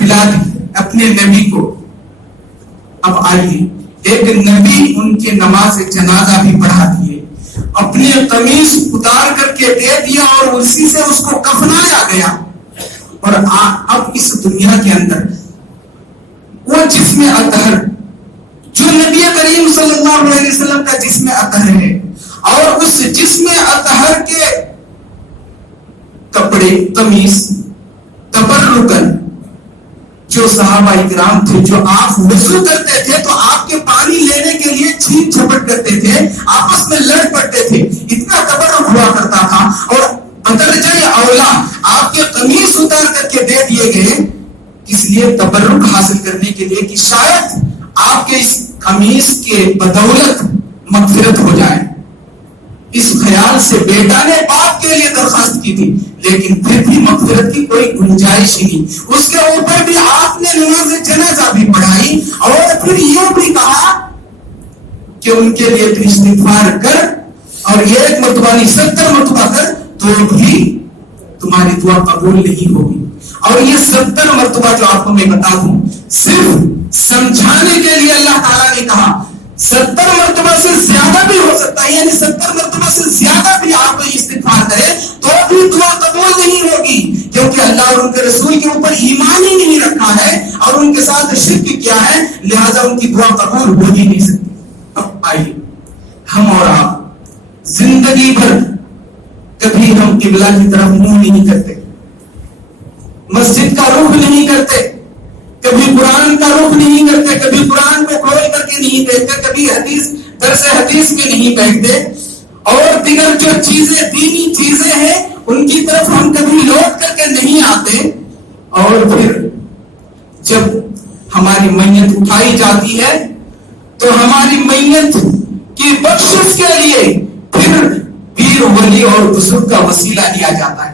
پلا دی اپنے نبی کو. اب آئیے ایک نبی ان کے نماز جنازہ بھی پڑھا دیے, اپنے قمیص اتار کر کے دے دیا اور اسی سے اس کو کفنایا گیا. اور اب اس دنیا کے اندر وہ جسم اطہر جو نبی کریم صلی اللہ علیہ وسلم کا جسم اطہر ہے, اور اس جسم اطہر کے کپڑے قمیص تبرکن جو صحابہ کرام تھے, جو آپ وضو کرتے تھے تو آپ کے پانی لینے کے لیے چھین چھپٹ کرتے تھے, آپس میں لڑ پڑتے تھے, اتنا تبرک ہوا کرتا تھا. اور بدرجہ اولا آپ کے قمیص اتار کر کے دے دیے گئے, اس لیے تبرک حاصل کرنے کے لیے کہ شاید آپ کے اس قمیص کے بدولت مغفرت ہو جائے. اس خیال سے بیٹا نے باپ کے لیے درخواست کی تھی, لیکن پھر بھی مغفرت کی کوئی گنجائش ہی نہیں. اس کے اوپر بھی آپ نے نماز جنازہ بھی پڑھائی اور پھر یہ بھی کہا کہ ان کے لیے تو استغفار کر, اور یہ ایک مرتبہ نہیں 70 مرتبہ کر, تو بھی تمہاری دعا قبول نہیں ہوگی. اور یہ 70 مرتبہ جو آپ کو میں بتا دوں صرف سمجھانے کے لیے اللہ تعالیٰ نے کہا. 70 مرتبہ سے زیادہ بھی ہو سکتا ہے, یعنی 70 مرتبہ سے زیادہ بھی آپ استغفار کرے تو بھی دعا قبول نہیں ہوگی, کیونکہ اللہ اور ان کے رسول کے اوپر ایمان ہی نہیں رکھا ہے اور ان کے ساتھ شرک کیا ہے, لہذا ان کی دعا قبول ہو ہی نہیں سکتی. اب آئیے ہم اور آپ زندگی بھر کبھی ہم قبلہ کی طرف منہ نہیں کرتے, مسجد کا رخ نہیں کرتے, کبھی قرآن کا رخ نہیں کرتے, کبھی قرآن کو کھول کر کے نہیں دیکھتے, کبھی درس حدیث میں نہیں بیٹھتے, اور دیگر جو چیزیں دینی چیزیں ہیں ان کی طرف ہم کبھی لوٹ کر کے نہیں آتے. اور پھر جب ہماری میت اٹھائی جاتی ہے تو ہماری میت کی بخشش کے لیے پھر پیر ولی اور بزرگ کا وسیلہ لیا جاتا ہے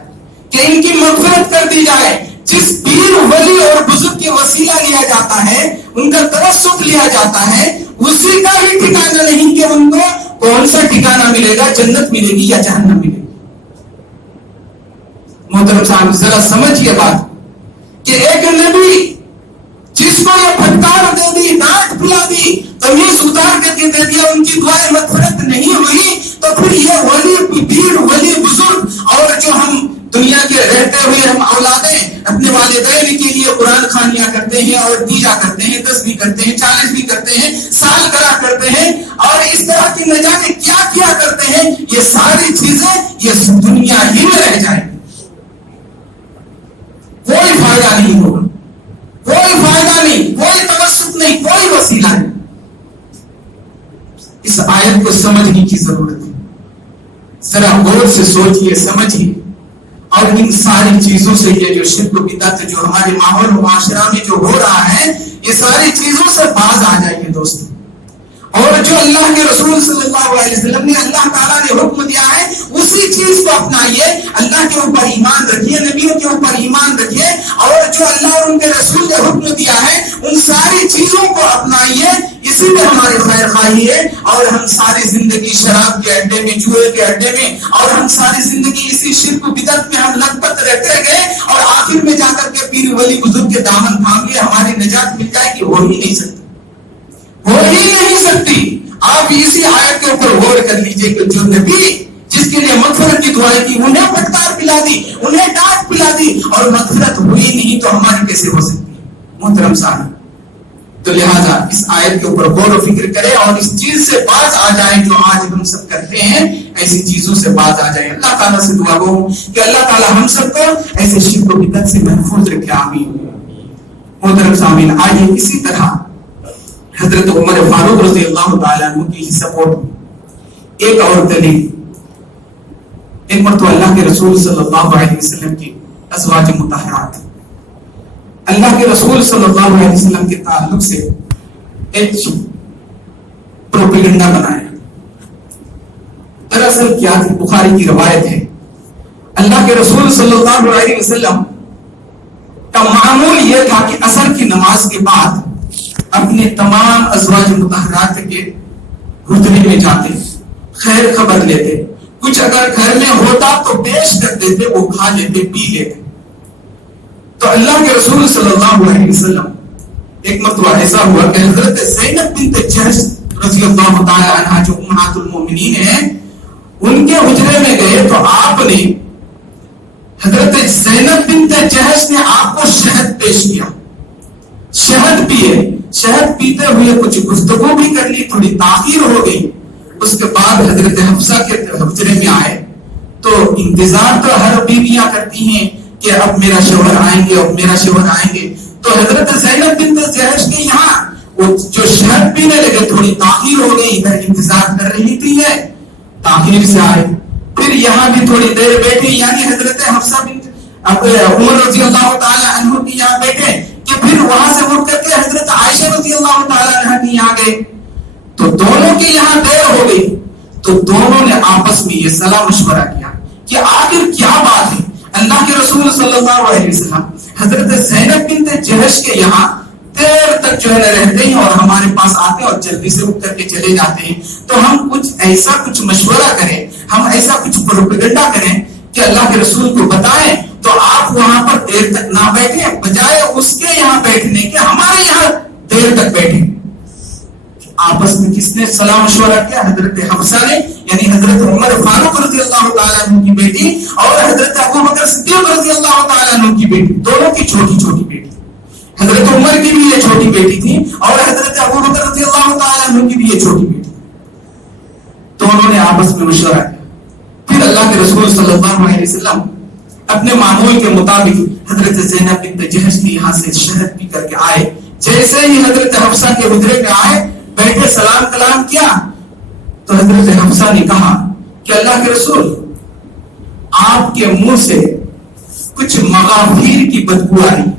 کہ ان کی مغفرت کر دی جائے. جس پیر ولی اور بزرگ کے وسیلہ لیا جاتا ہے, ان کا توسط لیا جاتا ہے, اسی کا ہی ٹھکانہ نہیں کہ ان کو کون سا ٹھکانہ ملے گا, جنت ملے گی یا جہنم ملے گی. محترم صاحب ذرا سمجھیے بات کہ ایک نبی جس کو یہ پھٹکار دے دی, ڈانٹ پلا دی, قمیص اتار کر کے دے دیا, ان کی دعائیں مغفرت نہیں ہوئی, تو پھر یہ ولی پیر ولی بزرگ اور جو ہم دنیا کے رہتے ہوئے ہم اولادیں اپنے والدین کے لیے قرآن خوانیاں کرتے ہیں اور دیجا کرتے ہیں, 10 بھی کرتے ہیں, 40 بھی کرتے ہیں, سال کرا کرتے ہیں, اور اس طرح کی نہ جانے کیا کیا کرتے ہیں, یہ ساری چیزیں یہ دنیا ہی میں رہ جائیں گی, کوئی فائدہ نہیں ہوگا, کوئی فائدہ نہیں, کوئی توسط نہیں, کوئی وسیلہ نہیں. اس آیت کو سمجھنے کی ضرورت ہے, ذرا غور سے سوچئے, سمجھیے, اور ان ساری چیزوں سے یہ جو شرک و بدعت جو ہمارے ماحول و معاشرہ میں جو ہو رہا ہے, یہ ساری چیزوں سے باز آ جائیے دوستو. اور جو اللہ کے رسول صلی اللہ علیہ وسلم نے, اللہ تعالیٰ نے حکم دیا ہے, اسی چیز کو اپنائیے, اللہ کے اوپر ایمان رکھیے, نبیوں کے اوپر ایمان رکھیے, اور جو اللہ اور ان کے رسول نے حکم دیا ہے ان ساری چیزوں کو اپنائیے, اسی میں ہماری خیر خواہی ہے. اور ہم ساری زندگی شراب کے اڈے میں, جوئے کے اڈے میں, اور ہم ساری زندگی اسی شرک و بدعت میں ہم لت پت رہتے گئے, اور آخر میں جا کر کے پیر ولی بزرگ کے دامن تھام لیے, ہماری نجات مل جائے گی, ہو ہی نہیں سکتی, ہو ہی نہیں سکتی. آپ اسی آیت کے اوپر غور کر لیجئے کہ جو نبی جس کے لیے مغفرت کی دعائیں کی, انہیں پھٹکار پلا دی, انہیں ڈانٹ پلا دی, اور مغفرت ہوئی نہیں, تو ہماری کیسے ہو سکتی ہے محترم صاحب. تو لہٰذا اس آیت کے اوپر غور و فکر کریں اور اس چیز سے باز آ جائیں جو آج ہم سب کرتے ہیں, ایسی چیزوں سے باز آ جائیں. اللہ تعالیٰ سے دعا گو کہ اللہ تعالیٰ ہم سب کو ایسے شرک و بدعت سے محفوظ رکھے, آمین. محترم سامعین, آئیے اسی طرح حضرت عمر فاروق رضی اللہ تعالیٰ عنہ کی سپورٹ میں ایک اور دلیل. ایک مرتبہ اللہ کے رسول صلی اللہ علیہ وسلم کی ازواج مطہرات, اللہ کے رسول صلی اللہ علیہ وسلم کے تعلق سے ایک پروپیگنڈا بنایا. دراصل کیا تھی, بخاری کی روایت ہے, اللہ کے رسول صلی اللہ علیہ وسلم کا معمول یہ تھا کہ عصر کی نماز کے بعد اپنے تمام ازواج مطہرات کے حجرے میں جاتے, خیر خبر لیتے, کچھ اگر گھر میں ہوتا تو پیش کر دیتے, وہ کھا لیتے, پی لیتے. تو اللہ کے رسول صلی اللہ علیہ وسلم ایک مرتبہ ایسا ہوا کہ حضرت زینب بنت جحش رضی اللہ تعالی عنہا جو امہات المومنین ہیں ان کے حجرے میں گئے تو آپ نے حضرت زینب بنت جحش نے آپ کو شہد پیش کیا. شہد پیے, شہد پیتے ہوئے کچھ گفتگو بھی کر لی, تھوڑی تاخیر ہو گئی. اس کے بعد حضرت حفصہ کے حجرے میں آئے تو انتظار تو ہر بیویاں کرتی ہیں کہ اب میرا شوہر آئیں گے, اب میرا شوہر آئیں گے. تو حضرت زینب بنت جحش کے یہاں وہ جو شہد پینے لگے, تھوڑی تاخیر ہو گئی, ادھر انتظار کر رہی تھی ہے, تاخیر سے آئے. پھر یہاں بھی تھوڑی دیر بیٹھے, یعنی حضرت حفصہ بنت عمر رضی اللہ تعالی عنہ کی یہاں بیٹھے کہ پھر وہاں سے اٹھ کر کے حضرت عائشہ رضی اللہ تعالی عنہ کی یہاں گئے. تو دونوں کے یہاں دیر ہو گئی تو دونوں نے آپس میں یہ صلاح مشورہ کیا کہ آخر کیا بات ہے. اللہ کے رسول صلی اللہ علیہ وسلم حضرت زینب بنت جحش کے یہاں دیر تک جو ہے رہتے ہیں اور ہمارے پاس آتے ہیں اور جلدی سے اٹھ کر کے چلے جاتے ہیں, تو ہم کچھ مشورہ کریں, ہم ایسا کچھ پروپیگنڈا کریں کہ اللہ کے رسول کو بتائیں تو آپ وہاں پر دیر تک نہ بیٹھیں, بجائے اس کے یہاں بیٹھنے کے ہمارے یہاں دیر تک بیٹھیں. آپس میں کس نے صلاح مشورہ کیا؟ حضرت حفصہ نے, یعنی حضرت عمر فاروق رضی اللہ تعالیٰ عنہ کی بیٹی اور حضرت ابو بکر صدیق رضی اللہ تعالیٰ عنہ کی بیٹی, دونوں کی چھوٹی چھوٹی بیٹی. حضرت عمر کی بھی یہ چھوٹی بیٹی تھی اور حضرت ابو بکر رضی اللہ تعالیٰ عنہ کی بھی یہ چھوٹی بیٹی. تو انہوں نے آپس میں مشورہ کیا. پھر اللہ کے رسول صلی اللہ علیہ وسلم اپنے معمول کے مطابق حضرت زینب بنت جحش کے یہاں سے شہد پی کر کے آئے. جیسے ہی حضرت حفصہ کے حجرے میں آئے, بیٹھے, سلام کلام کیا تو حضرت حفصہ نے کہا کہ اللہ کے رسول آپ کے منہ سے کچھ مغافیر کی بدبو آ رہی.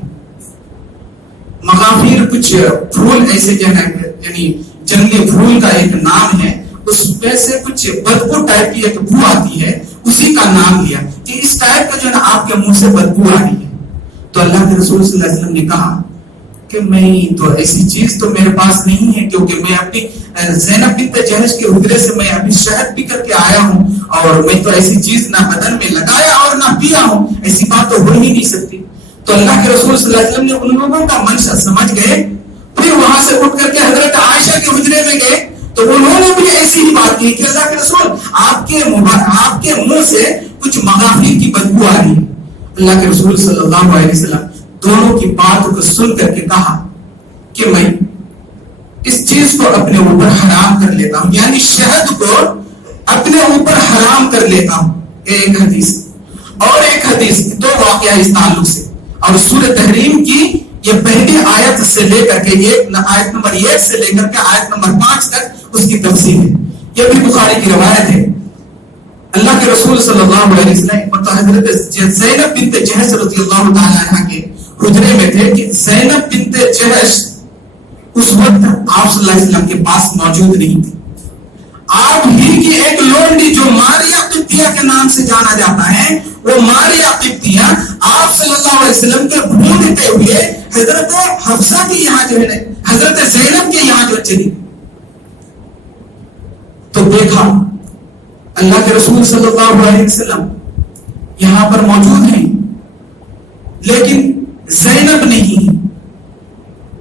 مغافیر کچھ پھول ایسے جو ہے, یعنی جنگلی پھول کا ایک نام ہے, اس میں سے کچھ بدبو ٹائپ کی ایک بو آتی ہے, اسی کا نام لیا کہ اس ٹائپ کا جو ہے آپ کے منہ سے بدبو آ رہی ہے. تو اللہ کے رسول صلی اللہ علیہ وسلم نے کہا کہ میں تو ایسی چیز تو میرے پاس نہیں ہے, کیونکہ میں اپنی زینب بنت جحش کے حجرے سے میں ابھی شہد پی کر کے آیا ہوں اور میں تو ایسی چیز نہ بدن میں لگایا اور نہ پیا ہوں, ایسی بات تو ہو ہی نہیں سکتی. تو اللہ کے رسول صلی اللہ علیہ وسلم نے ان لوگوں کا منشا سمجھ گئے. پھر وہاں سے اٹھ کر کے حضرت عائشہ کے حجرے میں گئے تو انہوں نے بھی ایسی ہی بات کی کہ اللہ کے رسول آپ کے منہ سے کچھ مغافیر کی بدبو آ رہی ہے. اللہ کے رسول صلی اللہ علیہ وسلم دونوں کی باتوں کو سن کر کے کہا کہ میں اس چیز کو اپنے اوپر حرام کر لیتا ہوں, یعنی شہد کو اپنے اوپر حرام کر لیتا ہوں. ایک حدیث اور ایک حدیث, دو واقعہ اس تعلق سے. اور سورہ تحریم کی یہ پہلی آیت سے لے کر کے آیت نمبر 1 سے لے کر کے آیت نمبر 5 تک اس کی تفصیل ہے. یہ بھی بخاری کی روایت ہے. اللہ کے رسول صلی اللہ علیہ وسلم حضرت زینب بنت جحش رضی اللہ تعالی عنہ کے حجرے میں تھے کہ زینب بنت جحش اس وقت آپ صلی اللہ علیہ وسلم کے پاس موجود نہیں تھی. آپ ہی کی ایک لونڈی جو ماریا قبطیہ کے نام سے جانا جاتا ہے, وہ ماریا قبطیہ آپ صلی اللہ علیہ وسلم کے ڈھونڈتے ہوئے حضرت حفصہ کے یہاں جو ہے حضرت زینب کے یہاں جو چلی تو دیکھا اللہ کے رسول صلی اللہ علیہ وسلم یہاں پر موجود ہیں لیکن زینب نہیں.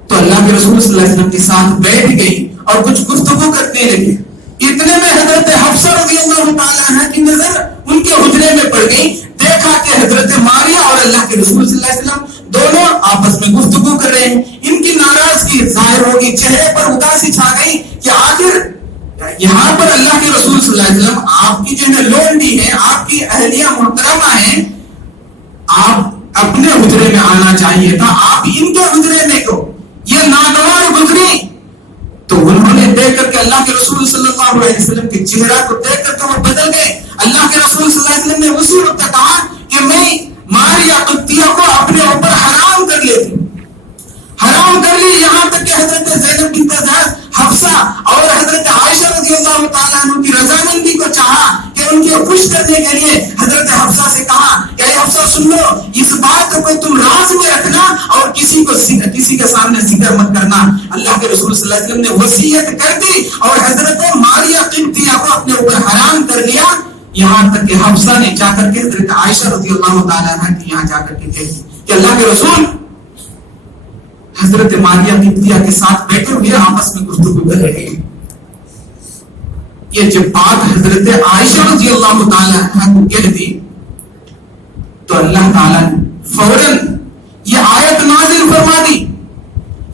تو اللہ کے رسول صلی اللہ علیہ وسلم کے ساتھ بیٹھ گئی اور کچھ گفتگو کرنے لگے. اتنے میں حضرت حفصہ رضی اللہ تعالی عنہ کی نظر ان کے حجرے میں پڑ گئی. دیکھا کہ حضرت ماریا اور اللہ کے رسول صلی اللہ علیہ وسلم دونوں آپس میں گفتگو کر رہے ہیں. ان کی ناراضگی ظاہر ہوگی, چہرے پر اداسی چھا گئی کہ آخر یہاں پر اللہ کے رسول صلی اللہ علیہ وسلم آپ کی جو ہے لونڈی ہے, آپ کی اہلیہ محترمہ ہیں, آپ اپنے حجرے میں آنا چاہیے تھا, آپ ان کے حجرے میں کیوں, یہ ناگوار گزری. تو انہوں نے دیکھ کر کے اللہ کے رسول صلی اللہ علیہ وسلم کے چہرہ کو دیکھ کر کے وہ بدل گئے. اللہ کے رسول صلی اللہ علیہ وسلم نے اسی وقت کہا کہ میں ماریا قبطیہ کو اپنے اوپر حرام کر لیتی, حرام کر لی. یہاں تک کہ حضرت زینب بنت جحش, حفصہ اور حضرت عائشہ رضی اللہ تعالیٰ عنہ کی رضامندی کو چاہا کہ ان کے خوش کرنے کے لیے حضرت حفصہ سے کہا کہ اے حفصہ سن لو, اس بات کو تم راز میں رکھنا اور کسی کے سامنے ذکر مت کرنا. اللہ کے رسول صلی اللہ علیہ وسلم نے وصیت کر دی اور حضرت ماریا قبطیہ کو اپنے اوپر حرام کر لیا. یہاں تک کہ حفصہ نے جا کر کے حضرت عائشہ رضی اللہ تعالیٰ عنہ کے یہاں جا کر کے کہی کہ اللہ کے رسول حضرت ماریہ قبطیہ کے ساتھ بیٹھے ہوئے آپس میں گفتگو کر رہے ہیں. یہ جب بات حضرت عائشہ رضی اللہ تعالی عنہ کو کہہ دی تو اللہ تعالیٰ نے فوراً یہ آیت نازل فرما دی.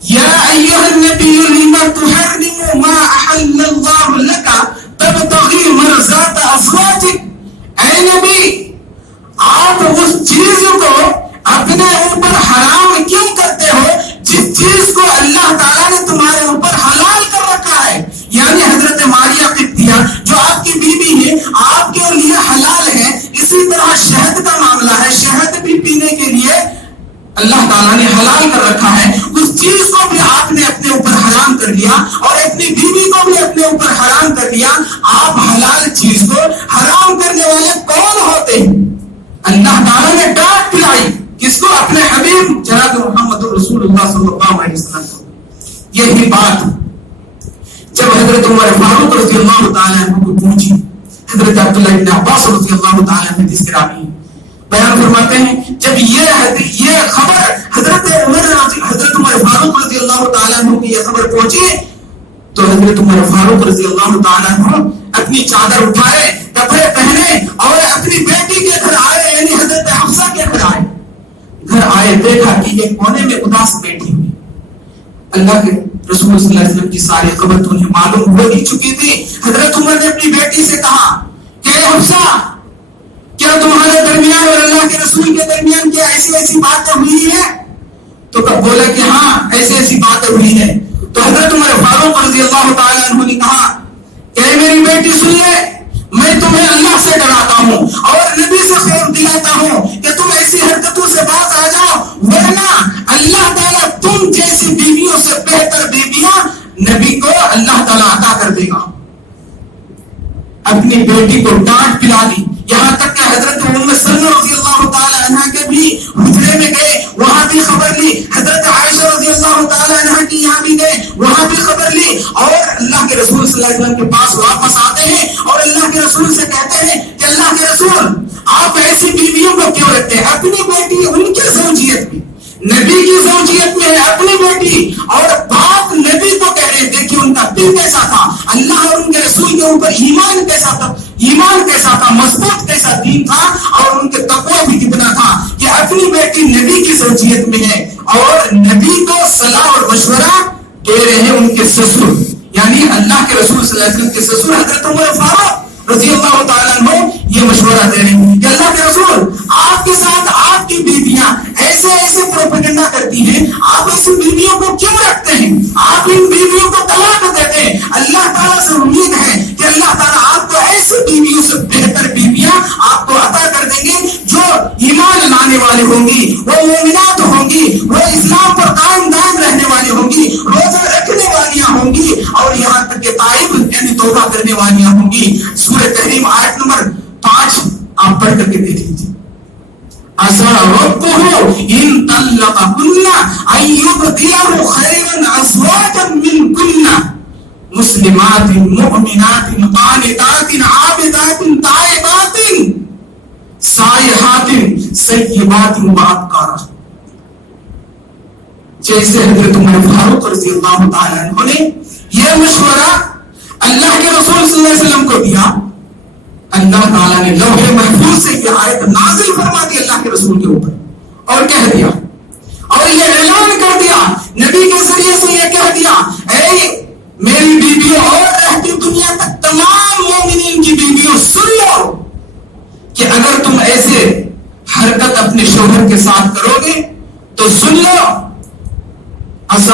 یا ایھا النبی لما تحرم ما احل اللہ لک تبتغی مرضات ازواجک. اے نبی آپ اس چیز کو اپنے اوپر حرام کیوں کرتے ہو جس چیز کو اللہ تعالیٰ نے تمہارے اوپر حلال کر رکھا ہے. یعنی حضرت ماریہ قبطیہ جو آپ کی بیوی ہے آپ کے لیے حلال ہے. اسی طرح شہد کا معاملہ ہے, شہد بھی پینے کے لیے اللہ تعالیٰ نے حلال کر رکھا ہے. اس چیز کو بھی آپ نے اپنے اوپر حرام کر لیا اور اپنی بیوی کو بھی اپنے اوپر حرام کر لیا. آپ حلال چیز کو حرام کرنے والے کون ہوتے ہیں؟ اللہ تعالیٰ نے ڈانٹ پلائی کس کو؟ اپنے حبیب جناب محمد رسول اللہ صلی اللہ علیہ وسلم کو. یہی بات جب حضرت عمر فاروق رضی اللہ تعالیٰ عنہ کو پوچھی, حضرت عبداللہ بن عباس رضی اللہ تعالیٰ عنہ حدیث گرامی بیان فرماتے ہیں جب یہ خبر حضرت عمر فاروق رضی اللہ تعالیٰ عنہ کی یہ خبر پہنچی تو حضرت عمر فاروق رضی اللہ تعالیٰ عنہ اپنی چادر اٹھائے, کپڑے پہنے اور اپنی بیٹی کے گھر آئے, یعنی حضرت حفصہ کے گھر آئے. گھر آئے دیکھا کہ ایک کونے میں اداس بیٹھی ہوئی. اللہ کے رسول صلی اللہ علیہ وسلم کی ساری خبر تو انہیں معلوم ہو ہی چکی تھی. حضرت عمر نے اپنی بیٹی سے کہا کہ حفصہ کیا تمہارے درمیان اور اللہ کے رسول کے درمیان کیا ایسی باتیں ہوئی ہیں؟ تو بولا کہ ہاں ایسی باتیں ہوئی ہیں. تو حضرت عمر فاروق رضی اللہ تعالیٰ عنہ نے کہا کہ میری بیٹی سن لے, میں تمہیں اللہ سے ڈراتا ہوں اور نبی سے خوف دلاتا ہوں کہ تم ایسی حرکتوں سے باز آ جاؤ, ورنہ اللہ تعالیٰ تم جیسی بیویوں سے بہتر بیویاں نبی کو اللہ تعالیٰ عطا کر دے گا. اپنی بیٹی کو ڈانٹ پلا دی. یہاں تک کہ حضرت ام سلمہ رضی اللہ تعالی عنہ کے بھی حجرے میں گئے, وہاں بھی خبر لی. حضرت عائشہ رضی اللہ تعالی عنہ کی یہاں بھی گئے, وہاں بھی خبر لی. اور اللہ کے رسول صلی اللہ علیہ وسلم کے پاس واپس آتے ہیں اور اللہ کے رسول سے کہتے ہیں کہ اللہ کے رسول آپ ایسی بیویوں کو کیوں رکھتے ہیں؟ اپنی بیٹی ان کی زوجیت میں, نبی کی زوجیت میں ہے اپنی بیٹی, اور باپ نبی کو کہہ رہے. دیکھیے ان کا دل کیسا تھا, اللہ اور ان کے رسول کے اوپر ایمان کیسا تھا, مضبوط کیسا دین تھا, اور ان کے تقوی بھی کتنا تھا کہ اپنی بیٹی نبی کی زوجیت میں ہے اور نبی کو صلاح اور مشورہ دے رہے ہیں ان کے سسر, یعنی اللہ کے رسول صلی اللہ علیہ وسلم کے سسر حضرت عمر فاروق رضی اللہ تعالیٰ عنہ یہ مشورہ دے رہے ہیں کہ اللہ کے رسول آپ کے ساتھ آپ کی بیویاں ایسے پروپیگنڈا کرتی ہیں, آپ ایسی بیویوں کو کیوں رکھتے ہیں؟ آپ ان بیویوں کو طلاق دیتے ہیں. اللہ تعالیٰ سے امید ہے کہ اللہ تعالیٰ آپ کو ایسی بیویوں سے بہتر بیویاں آپ کو عطا کر دیں گے جو ایمان لانے والے ہوں گی, وہ مومنات ہوں گی, وہ اسلام پر قائم دائم رہنے والی ہوں گی, روزہ رکھنے والیاں ہوں گی, اور یہاں تک کہ تائب یعنی توبہ کرنے والیاں ہوں گی. سورہ تحریم آیت نمبر 5 آپ پڑھ کر کے دیکھ لیجیے. عسى ربه إن طلقكن أن يبدله خيرا أزواجا منكن مسلمات مؤمنات قانتات عابدات تائبات سائحات سیبات وأبکارا. جیسے حضرت عمر فاروق رضی اللہ تعالی عنہ نے یہ مشورہ اللہ کے رسول صلی اللہ علیہ وسلم کو دیا, اللہ تعالیٰ نے لوح محفوظ سے یہ آیت نازل فرما دی اللہ کے رسول کے اوپر اور کہہ دیا, اور یہ اعلان کر دیا نبی کے ذریعے سے, یہ کہہ دیا اے میری بیوی اور رہتی دنیا تک تمام مومنین کی بیویوں سن لو کہ اگر تم ایسے حرکت اپنے شوہر کے ساتھ کرو گے تو سن لو عسى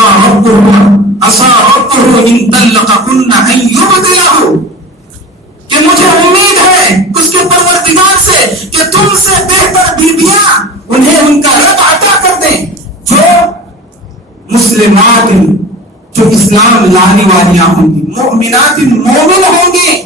ربه إن طلقكن أن يبدله, کہ مجھے امید ہے اس کے پروردگار سے کہ تم سے بہتر بیویاں انہیں ان کا رب عطا کر دیں, جو مسلمات جو اسلام لانے والیاں ہوں گی, مومنات مومن ہوں گی,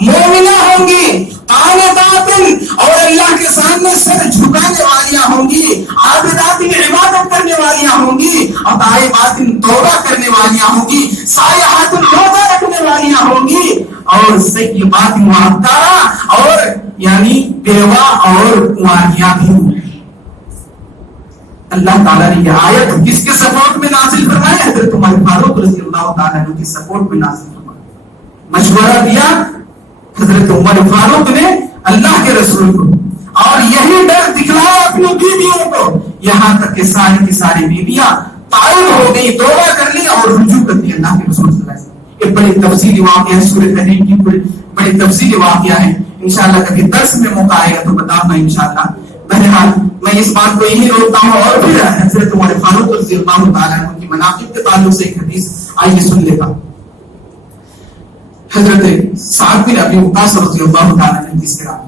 مومنہ ہوں گی, قانتات اور اللہ کے سامنے سر جھکانے والیاں ہوں گی, عابدات عبادت کرنے والیاں ہوں گی, اور تائبات توبہ کرنے والیاں ہوں گی, سائحات روزہ رکھنے والیاں ہوں گی, اور سیبات وأبکارا اور یعنی بیوہ اور کنواریاں بھی ہوں گی. اللہ تعالیٰ نے یہ آیت کس کے سپورٹ میں نازل فرمائی؟ حضرت عمر فاروق رضی اللہ تعالیٰ عنہ کے سپورٹ میں نازل فرمائی. مشورہ دیا حضرت عمر فاروق نے اللہ کے رسول کو, اور یہی ڈر دکھلایا اپنی بیویوں کو, یہاں تک کہ ساری کی ساری بیویاں تائب ہو گئی, توبہ کر لی اور رجوع کر دی اللہ کے رسول صلی اللہ علیہ وسلم. یہ بڑی تفصیلی واقعہ ہے, سورۃ تحریم کی بڑی تفصیلی واقعہ ہے. انشاءاللہ کبھی درس میں موقع آئے گا تو بتاؤں گا انشاءاللہ. بہرحال میں اس بات کو یہی روکتا ہوں, اور پھر حضرت عمر فاروق رضی اللہ تعالیٰ عنہ کی مناقب کے تعلق سے ایک حدیث آئیے سن لیتا ہوں. حضرت سعد بن ابی وقاص رضی اللہ تعالیٰ عنہ حدیث کے راوی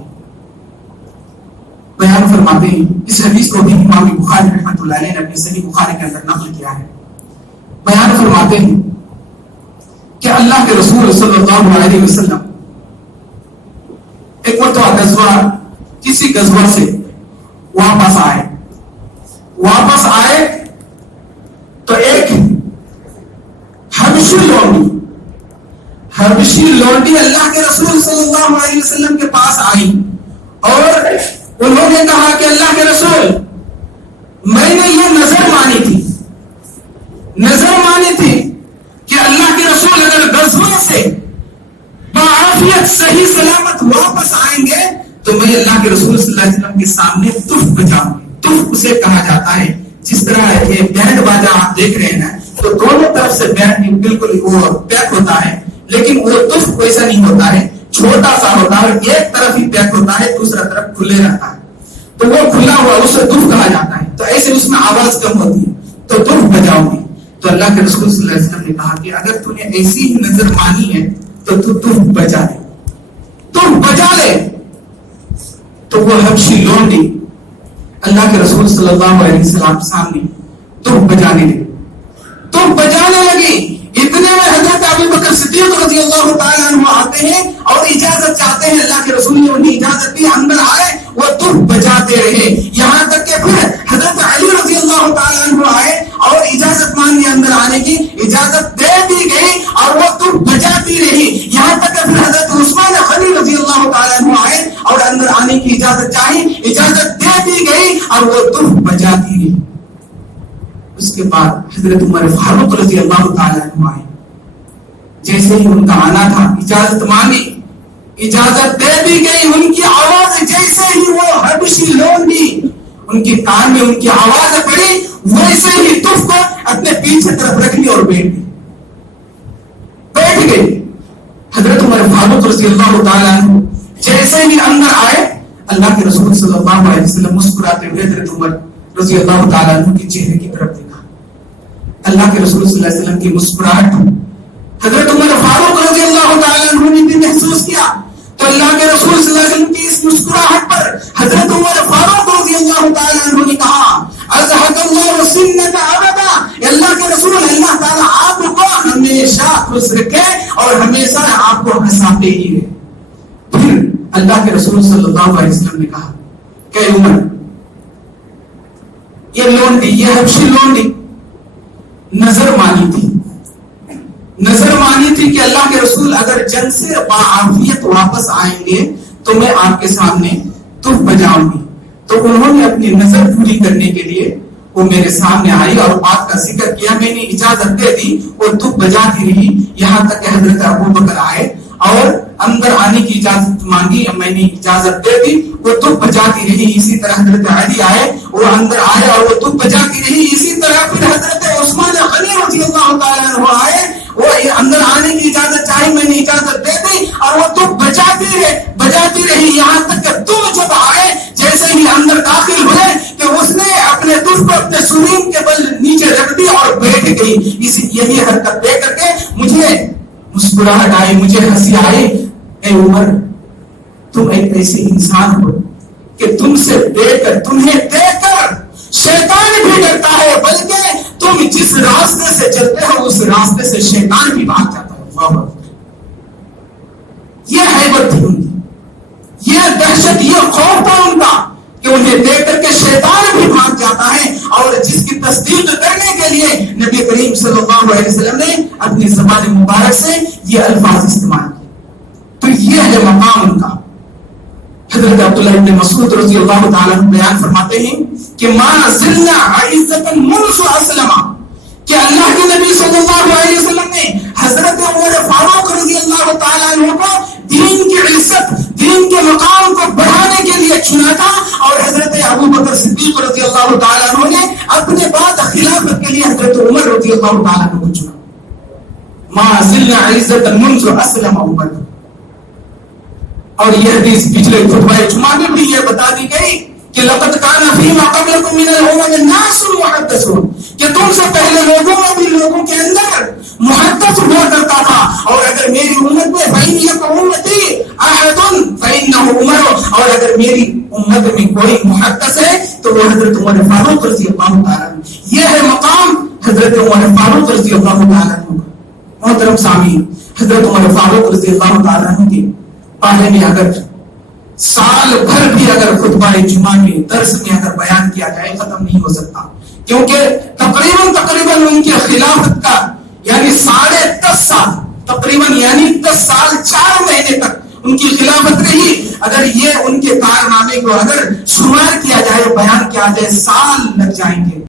بیان فرماتے ہیں. اس حدیث کو بھی امام بخاری رحمۃ اللہ علیہ نے اپنی صحیح بخاری کے اندر نقل کیا ہے. بیان فرماتے ہیں کہ اللہ کے رسول صلی اللہ علیہ وسلم ایک مرتبہ کسی غزوہ سے واپس آئے تو ایک حبشی لونڈی اللہ کے رسول صلی اللہ علیہ وسلم کے پاس آئی اور انہوں نے کہا کہ اللہ کے رسول, میں نے یہ نظر مانی تھی کہ اللہ کے رسول اگر غزوہ سے بعافیت صحیح سلامت واپس آئیں گے تو میں اللہ کے رسول صلی اللہ علیہ وسلم کے سامنے تف بجاؤں گی. تف اسے کہا جاتا ہے جس طرح یہ بینڈ باجا آپ دیکھ رہے ہیں تو دونوں طرف سے بینڈ بالکل وہ پیک ہوتا ہے, لیکن وہ تف ویسا نہیں ہوتا ہے, چھوٹا سا ہوتا ہے, ایک طرف ہی پیک ہوتا ہے, دوسرا طرف کھلے رہتا ہے, تو وہ کھلا ہوا اسے تف کہا جاتا ہے. تو ایسے اس میں آواز کم ہوتی ہے تو تف بجاؤں گی. تو اللہ کے رسول صلی اللہ علیہ وسلم نے کہا کہ اگر تو نے ایسی ہی نظر مانی ہے تو تو تف بجا لے. تو وہ حبشی لونڈی اللہ کے رسول صلی اللہ علیہ وسلم سامنے تف بجانے لگی. اتنے میں حضرت ابو بکر صدیق رضی اللہ تعالیٰ عنہ آتے ہیں اور اجازت چاہتے ہیں. اللہ کے رسول نے انہیں اجازت دی, اندر آئے, وہ تف بجاتے رہے, یہاں تک کہ پھر حضرت علی رضی اللہ تعالیٰ عنہ آئے اور اجازت مانگی, اندر آنے کی اجازت دے دی گئی اور وہ تف بجاتی رہی, یہاں تک کہ پھر حضرت عثمان غنی رضی اللہ تعالیٰ عنہ آئے اور اندر آنے کی اجازت چاہی, اجازت دے دی گئی اور وہ تف بجاتی رہی. اس کے بعد حضرت عمر فاروق رضی اللہ تعالیٰ عنہ آئے. جیسے ہی ان کا آنا تھا, اجازت مانگی, اجازت دے دی گئی. ان کی آواز جیسے ہی وہ حبشی لونڈی ان کے کان میں ان کی آواز پڑی, ویسے ہی تف کو اپنے پیچھے طرف رکھ لی اور بیٹھ گئی. حضرت عمر فاروق رضی اللہ تعالیٰ عنہ جیسے ہی اندر آئے, اللہ کے رسول صلی اللہ علیہ وسلم مسکراتے ہوئے حضرت عمر رضی اللہ تعالیٰ عنہ کے چہرے کی طرف دیکھا. اللہ کے رسول صلی اللہ علیہ وسلم کی مسکراہٹ حضرت عمر فاروق رضی اللہ تعالیٰ عنہ نے بھی محسوس کیا. تو اللہ کے رسول صلی اللہ علیہ وسلم کی اس مسکراہٹ پر حضرت عمر فاروق رضی اللہ تعالیٰ عنہ نے کہا, اضحک اللہ سنت ابدا, اللہ کے رسول, اللہ تعالیٰ آپ کو ہمیشہ خوش رکھے اور ہمیشہ آپ کو ہنساتے ہی رہے. پھر اللہ کے رسول صلی اللہ علیہ وسلم نے کہا کہ عمر, یہ لونڈی, یہ حبشی لونڈی نظر مانی تھی کہ اللہ کے رسول اگر جنگ سے بعافیت واپس آئیں گے تو میں آپ کے سامنے تف بجاؤں گی. تو انہوں نے اپنی نظر پوری کرنے کے لیے وہ میرے سامنے آئی اور بات کا ذکر کیا, میں نے اجازت دے دی, وہ تف بجاتی رہی, یہاں تک کہ حضرت ابو بکر آئے اور اندر آنے کی اجازت مانگی, میں نے اجازت دے دی, وہ تف بجاتی رہی. اسی طرح حضرت علی آئے, وہ اندر آئے اور وہ تف بجاتی رہی. اسی طرح پھر حضرت عثمان غنی رضی اللہ تعالیٰ عنہ آئے, وہ اندر آنے کی اجازت چاہی, میں نے اجازت دے دی اور وہ تف بجاتی رہی, یہاں تک کہ تم جب آئے, جیسے ہی اندر داخل ہوئے کہ اس نے اپنے تف کو اپنے سرین کے بل نیچے رکھ دی اور بیٹھ گئی. یہی حرکت دے کر کے مجھے مسکراہٹ آئی, مجھے ہنسی آئی. اے عمر, تم ایک ایسے انسان ہو کہ تمہیں دیکھ کر شیطان بھی ڈرتا ہے, بلکہ تم جس راستے سے چلتے ہو اس راستے سے شیطان بھی بھاگ جاتا ہے. یہ ہیبت تھی ان کی, یہ دہشت, یہ خوف تھا ان کا کہ انہیں دیکھ کر کے شیطان بھی بھاگ جاتا ہے, اور جس کی تصدیق کرنے کے لیے نبی کریم صلی اللہ علیہ وسلم نے اپنی زبان مبارک سے یہ الفاظ استعمال کیے. تو یہ ہے مقام ان کا. حضرت حضرت عبداللہ ابن مسعود رضی اللہ تعالیٰ عنہ بیان فرماتے ہیں کہ ما زلنا عزتا منذ اسلم، کہ اللہ کے نبی صلی اللہ علیہ وسلم نے حضرت عمر فاروق رضی اللہ تعالیٰ عنہ کو دین کی عزت، دین کے مقام کو بڑھانے کے لیے چنا تھا، اور حضرت ابو بکر صدیق رضی اللہ تعالیٰ عنہ نے اپنے بعد خلافت کے لیے حضرت عمر رضی اللہ تعالیٰ عنہ کو چنا. ما زلنا عزتا منذ اسلم عمر. اور یہ حدیث پچھلے خطبہ جمعہ میں بھی یہ بتا دی گئی کہ لقد کان فیما قبلکم من الامم ناس محدثون، کہ تم سے پہلے لوگوں میں بھی لوگوں کے اندر محدث ہوا کرتا تھا، اور اگر میری امت میں فإن یک امتی احد فإنه عمر، اور اگر میری امت میں کوئی محدث ہے تو وہ حضرت عمر فاروق رضی اللہ تعالیٰ عنہ. یہ ہے مقام حضرت عمر فاروق رضی اللہ تعالیٰ عنہ. محترم سامعین، حضرت عمر فاروق رضی اللہ تعالیٰ عنہ کے بارے میں اگر سال بھر بھی اگر خطبہ جمعہ میں درس میں اگر بیان کیا جائے ختم نہیں ہو سکتا، کیونکہ تقریباً ان کی خلافت کا یعنی 10.5 سال، تقریباً یعنی 10 سال 4 مہینے تک ان کی خلافت رہی. اگر یہ ان کے کارنامے کو اگر شمار کیا جائے، بیان کیا جائے، سال لگ جائیں گے.